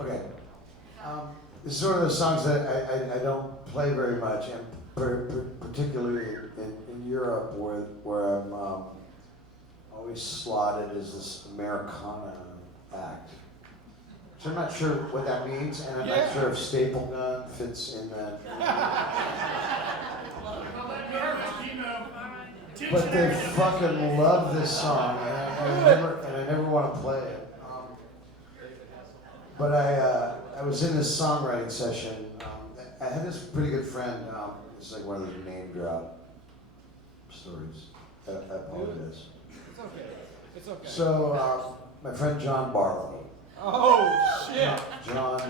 Okay. This is sort of the songs that I don't play very much, and particularly in Europe, where I'm always slotted as this Americana act. So I'm not sure what that means, and I'm not sure if Staple Gun fits in that. But they fucking love this song, and I never want to play it. But I was in this songwriting session. I had this pretty good friend. It's like one of those name drop stories. I apologize. It's okay. It's okay. So my friend John Barlow. Oh shit! John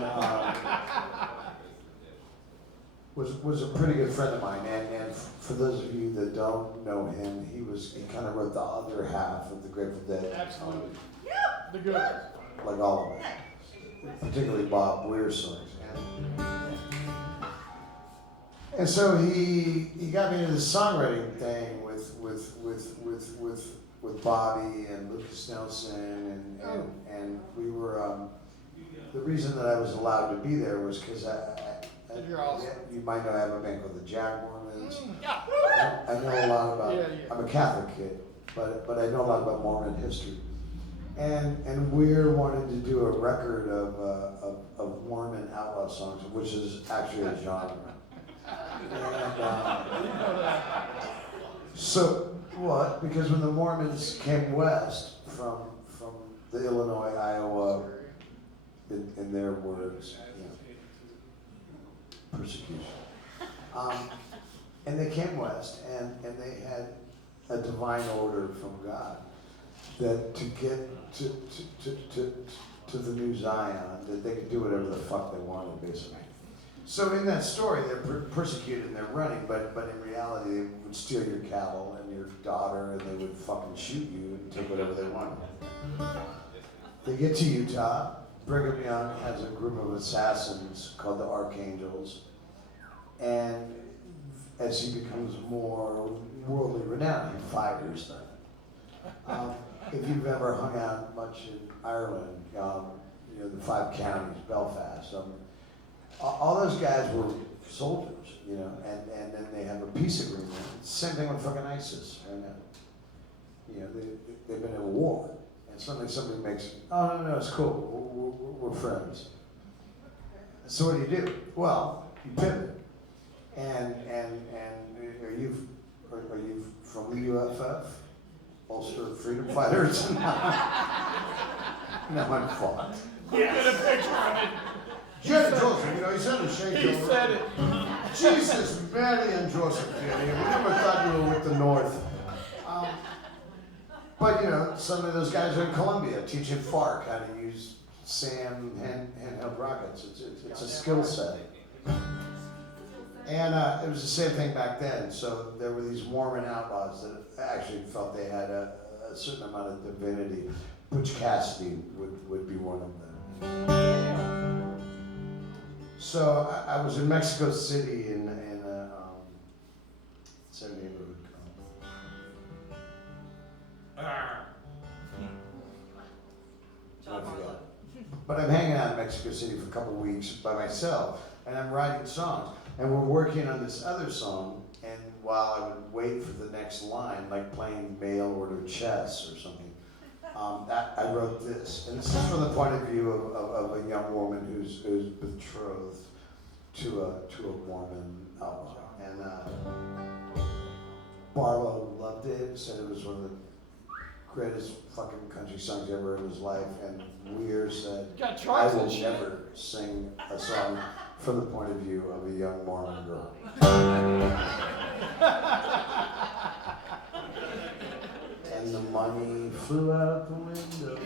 was a pretty good friend of mine, and for those of you that don't know him, he kind of wrote the other half of the Grateful Dead. Absolutely. The good. Like all of it. Particularly Bob Weir's songs. And so he got me into the songwriting thing with Bobby and Lucas Nelson and we were the reason that I was allowed to be there was because You're awesome. you might know I have a band called the Jack Mormons. Yeah. I know a lot about. Yeah. I'm a Catholic kid, but I know a lot about Mormon history. And Weir wanted to do a record of Mormon outlaw songs, which is actually a genre. So what? Because when the Mormons came west from the Illinois, Iowa, in their words, persecution, and they came west, and they had a divine order from God that to get to the new Zion, that they could do whatever the fuck they wanted, basically. So in that story, they're persecuted and they're running, but in reality, they would steal your cattle and your daughter, and they would fucking shoot you and take whatever they wanted. They get to Utah. Brigham Young has a group of assassins called the Archangels, and as he becomes more worldly renowned, he fires them. If you've ever hung out much in Ireland, the 5 counties, Belfast, all those guys were soldiers, and then they have a peace agreement. Same thing with fucking ISIS right now. They've been in a war, and suddenly somebody makes, oh no, it's cool, we're friends. So what do? Well, you pivot, and are you from the UFF? Ulster Freedom Fighters? No, I'm fought. Get a picture of it. Jenny Joseph, he said it, shake He said it. Jesus, Mary and Joseph, Jenny. We never thought you were with the North. But some of those guys are in Colombia teaching FARC how to use SAM handheld rockets. It's a skill set. And it was the same thing back then. So there were these Mormon outlaws that actually felt they had a certain amount of divinity. Butch Cassidy would be one of them. So I was in Mexico City in what's that neighborhood called? But I'm hanging out in Mexico City for a couple of weeks by myself, and I'm writing songs. And we're working on this other song, and while I would wait for the next line, like playing mail order chess or something, I wrote this. And this is from the point of view of a young woman who's betrothed to a Mormon outlaw. And Barlow loved it, said it was one of the greatest fucking country songs he ever heard in his life. And Weir said, I will never sing a song from the point of view of a young Mormon girl. And the money flew out the window.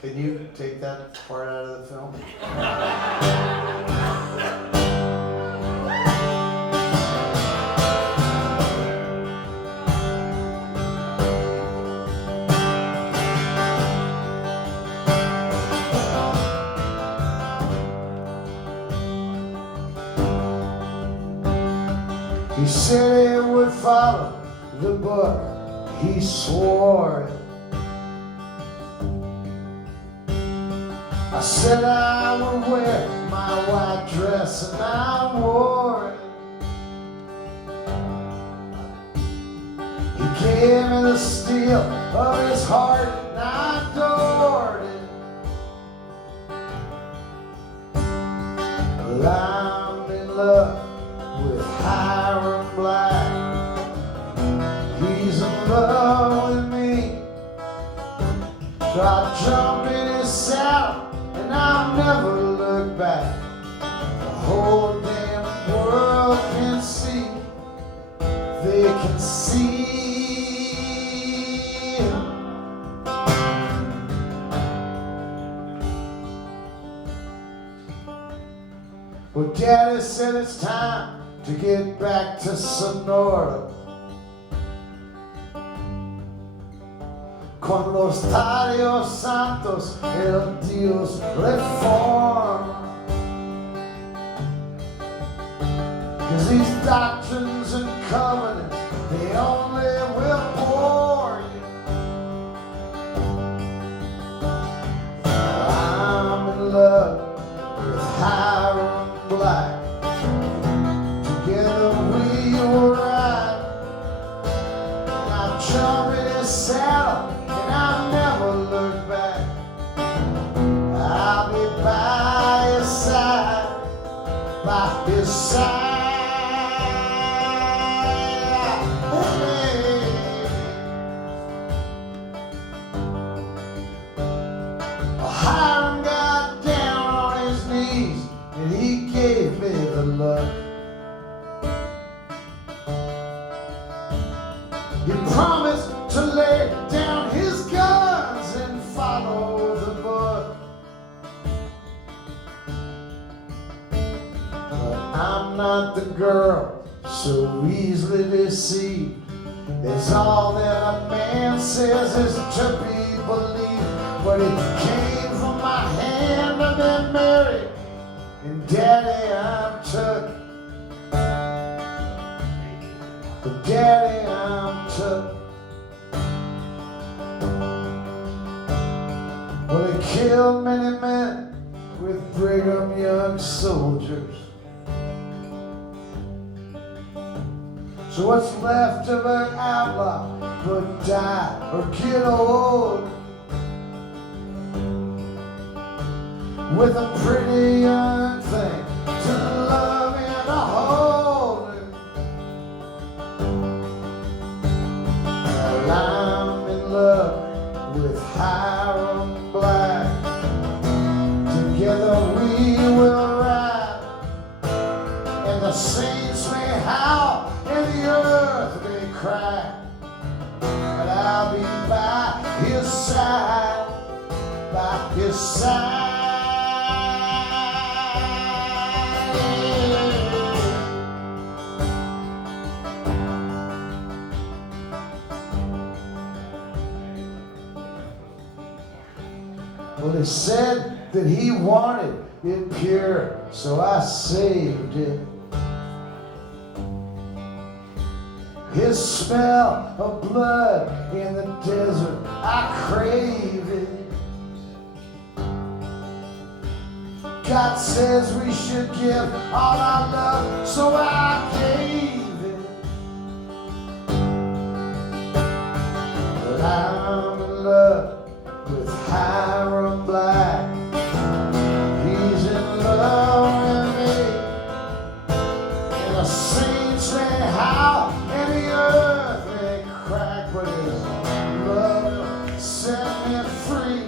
Can you take that part out of the film? He said he would follow the book. He swore it. I said I would wear my white dress, and I wore it. He gave me the steel of his heart, and I adored it. Well, I'm in love with Hyram Black. He's in love with me. So I jump in his saddle and I'll never look back. The whole damn world can see. They can see. Well, Daddy said it's time to get back to Sonora. Con los tallos santos el Dios reforma. 'Cause these doctrines and covenants, they only will bore you. I'm in love with Hyram Black. Together we will ride. And I'll jump in his saddle and I'll never look back. I'll be by his side, by his side. Hiram got down on his knees and he gave me the look. He promised to lay down his guns and follow the book. But I'm not the girl so easily deceived. It's all that a man says is to be believed. But it came from my hand I've been married, and Daddy, I'm took. But Daddy, I'm took. Well, he killed many men with Brigham Young soldiers. So what's left of an outlaw but die or get old? With a pretty young thing to love and to hold her. Well, I'm in love with Hyram Black. Together we will ride, and the saints may howl and the earth may cry. But I'll be by his side, by his side. Well, he said that he wanted it pure, so I saved it. His smell of blood in the desert, I crave it. God says we should give all our love, so I gave it. But I'm in love with Hyram Black. He's in love with me, and the saints may howl and the earth may crack, but his love set me free,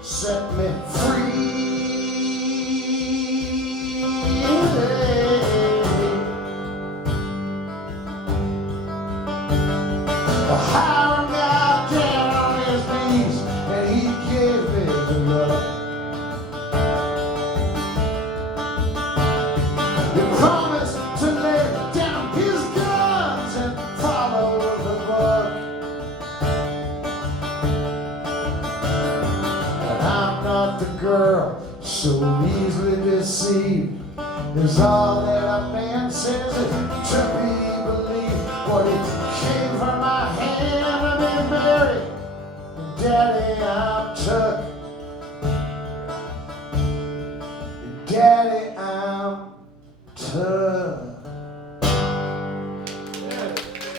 set me free. Hiram got down on his knees and he gave me the love. He promised to lay down his guns and follow the book. And I'm not the girl so easily deceived. Is all that a man says is to be believed. What it came from my hand and been married, and Daddy, I'm took. HiTone.